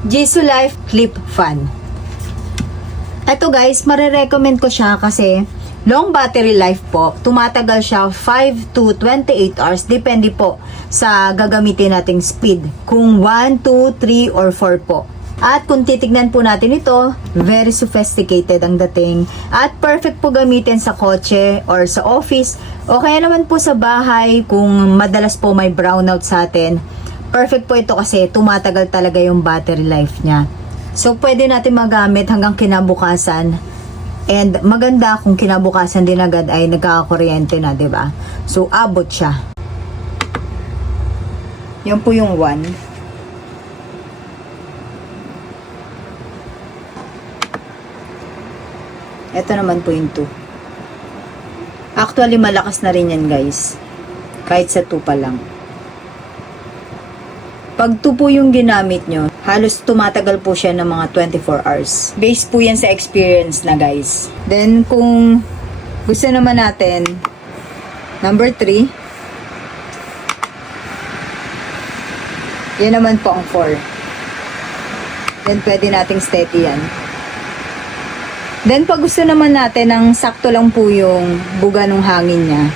Jisoo Life Clip Fan. Ito guys, marirecommend ko siya kasi long battery life po. Tumatagal siya 5 to 28 hours. Depende po sa gagamitin nating speed. Kung 1, 2, 3, or 4 po. At kung titignan po natin ito, very sophisticated ang dating. At perfect po gamitin sa kotse or sa office. O kaya naman po sa bahay kung madalas po may brownout sa atin. Perfect po ito kasi tumatagal talaga yung battery life niya. So, pwede natin magamit hanggang kinabukasan. And maganda kung kinabukasan din agad ay nagkakakuryente na, 'di ba? So, abot siya. Yan po yung 1. Ito naman po yung 2. Actually, malakas na rin yan, guys. Kahit sa 2 pa lang. Pag 2 po yung ginamit nyo, halos tumatagal po siya ng mga 24 hours. Based po yan sa experience na, guys. Then, kung gusto naman natin, number 3, yan naman po ang 4. Then, pwede nating steady yan. Then, pag gusto naman natin ng sakto lang po yung buga ng hangin niya,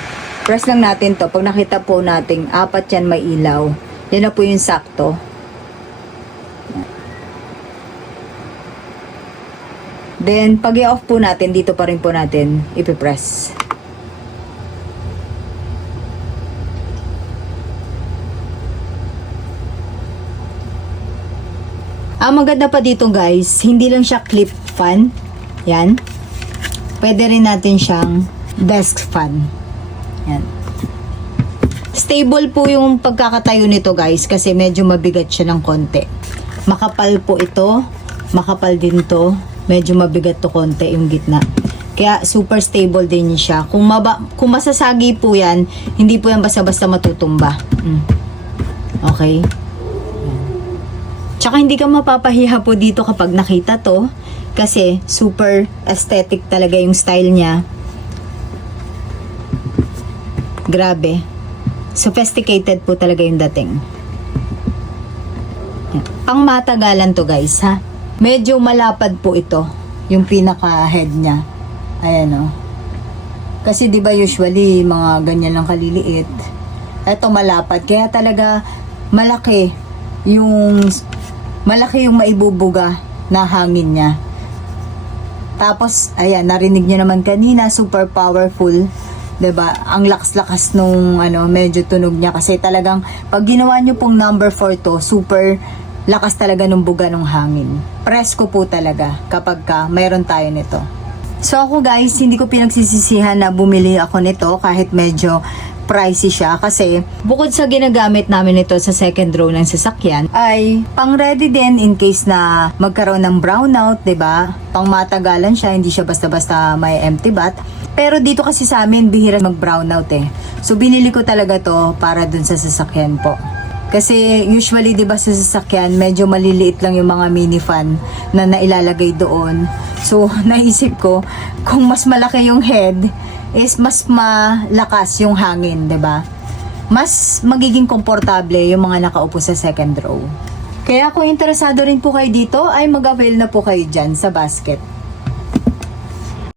press lang natin to. Pag nakita po natin, 4 yan may ilaw. Yan na po yung sakto. Then, pag i-off po natin, dito pa rin po natin ipipress. Ang maganda pa dito guys, hindi lang siya clip fan. Yan. Pwede rin natin siyang desk fan. Yan. Stable po yung pagkakatayo nito guys kasi medyo mabigat siya ng konti. Makapal po ito. Makapal din to. Medyo mabigat to konti yung gitna. Kaya super stable din siya. Kung masasagi po yan, hindi po yan basta-basta matutumba. Okay. Tsaka hindi ka mapapahiya po dito kapag nakita to. Kasi super aesthetic talaga yung style niya. Grabe. Sophisticated po talaga yung dating. Pang matagalan to guys ha. Medyo malapad po ito. Yung pinaka head niya. Ayan o. Kasi di ba usually mga ganyan lang kaliliit. Ito malapad. Kaya talaga malaki yung maibubuga na hangin niya. Tapos ayan, narinig niyo naman kanina, super powerful. 'Di ba? Ang lakas-lakas nung medyo tunog niya kasi talagang pag ginawa niyo pong number 4 to, super lakas talaga nung buga ng hangin. Presko po talaga kapag mayroon tayo nito. So ako guys, hindi ko pinagsisisihan na bumili ako nito kahit medyo pricey siya kasi bukod sa ginagamit namin ito sa second row ng sasakyan ay pang ready din in case na magkaroon ng brownout, 'di ba? Pang matagalan siya, hindi siya basta-basta may empty bath. Pero dito kasi sa amin bihira mag-brownout eh. So binili ko talaga to para dun sa sasakyan po. Kasi usually 'di ba sa sasakyan medyo maliliit lang yung mga mini fan na nailalagay doon. So naisip ko kung mas malaki yung head is mas malakas yung hangin, 'di ba? Mas magiging komportable yung mga nakaupo sa second row. Kaya kung interesado rin po kayo dito ay mag-avail na po kayo dyan sa basket.